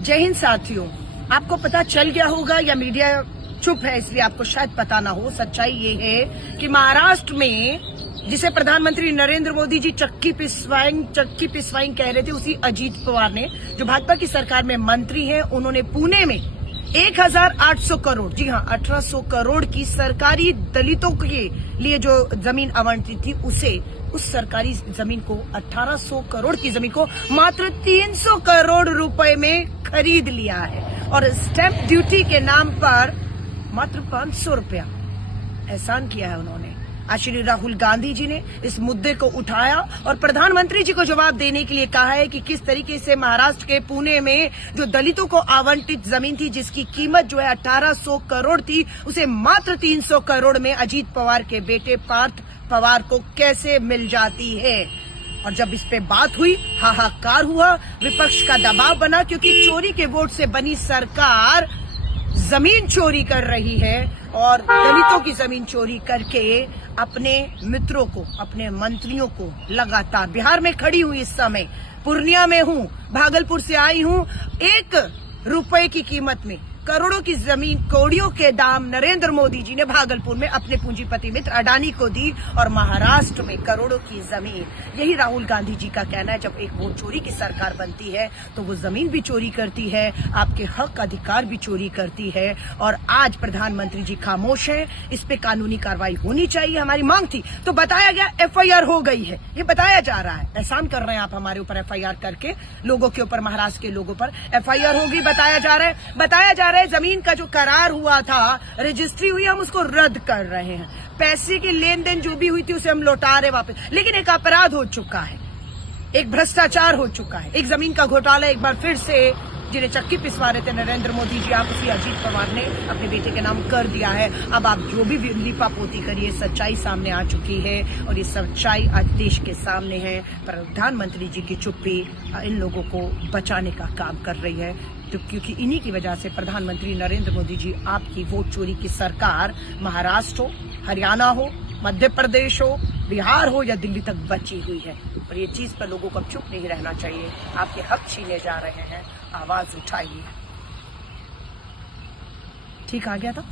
जय हिंद साथियों, आपको पता चल गया होगा या मीडिया चुप है इसलिए आपको शायद पता ना हो। सच्चाई ये है कि महाराष्ट्र में जिसे प्रधानमंत्री नरेंद्र मोदी जी चक्की पिसवाइंग कह रहे थे, उसी अजीत पवार ने, जो भाजपा की सरकार में मंत्री हैं, उन्होंने पुणे में 1800 करोड़, जी हाँ 1800 करोड़ की सरकारी दलितों के लिए जो जमीन आवंटित थी, उस सरकारी जमीन को 1800 करोड़ की जमीन को मात्र 300 करोड़ रुपए में खरीद लिया है और स्टैंप ड्यूटी के नाम पर मात्र 500 रुपया एहसान किया है उन्होंने। आज श्री राहुल गांधी जी ने इस मुद्दे को उठाया और प्रधानमंत्री जी को जवाब देने के लिए कहा है कि किस तरीके से महाराष्ट्र के पुणे में जो दलितों को आवंटित जमीन थी, जिसकी कीमत जो है 1800 करोड़ थी, उसे मात्र 300 करोड़ में अजीत पवार के बेटे पार्थ पवार को कैसे मिल जाती है। और जब इस पे बात हुई, हाहाकार हुआ, विपक्ष का दबाव बना, क्योंकि चोरी के वोट से बनी सरकार जमीन चोरी कर रही है और दलितों की जमीन चोरी करके अपने मित्रों को, अपने मंत्रियों को लगातार, बिहार में खड़ी हुई इस समय, पूर्णिया में हूं, भागलपुर से आई हूं, 1 रुपए की कीमत में करोड़ों की जमीन, कौड़ियों के दाम नरेंद्र मोदी जी ने भागलपुर में अपने पूंजीपति मित्र अडानी को दी और महाराष्ट्र में करोड़ों की जमीन। यही राहुल गांधी जी का कहना है, जब एक वोट चोरी की सरकार बनती है तो वो जमीन भी चोरी करती है, आपके हक अधिकार भी चोरी करती है। और आज प्रधानमंत्री जी खामोश हैं, इस पे कानूनी कार्रवाई होनी चाहिए, हमारी मांग थी। तो बताया गया FIR हो गई है, ये बताया जा रहा है, एहसान कर रहे हैं आप हमारे ऊपर FIR करके, लोगों के ऊपर, महाराष्ट्र के लोगों पर FIR होगी, बताया जा रहा है जमीन का जो करार हुआ था, रजिस्ट्री हुई, हम उसको रद्द कर रहे हैं, पैसे की लेन देन जो भी हुई थी उसे हम लौटा रहे वापस। लेकिन एक अपराध हो चुका है, एक भ्रष्टाचार हो चुका है, एक जमीन का घोटाला एक बार फिर से, जिन्हें चक्की पिसवा रहे थे नरेंद्र मोदी जी, आप उसी अजीत पवार ने अपने बेटे के नाम कर दिया है। अब आप जो भी लिपापोती करिए, सच्चाई सामने आ चुकी है और ये सच्चाई आज देश के सामने है। प्रधानमंत्री जी की चुप्पी इन लोगों को बचाने का काम कर रही है, तो क्योंकि इन्हीं की वजह से प्रधानमंत्री नरेंद्र मोदी जी, आपकी वोट चोरी की सरकार महाराष्ट्र हो, हरियाणा हो, मध्य प्रदेश हो, बिहार हो या दिल्ली तक बची हुई है। और ये चीज पर लोगों को चुप नहीं रहना चाहिए, आपके हक छीने जा रहे हैं, आवाज उठाइए। ठीक आ गया था।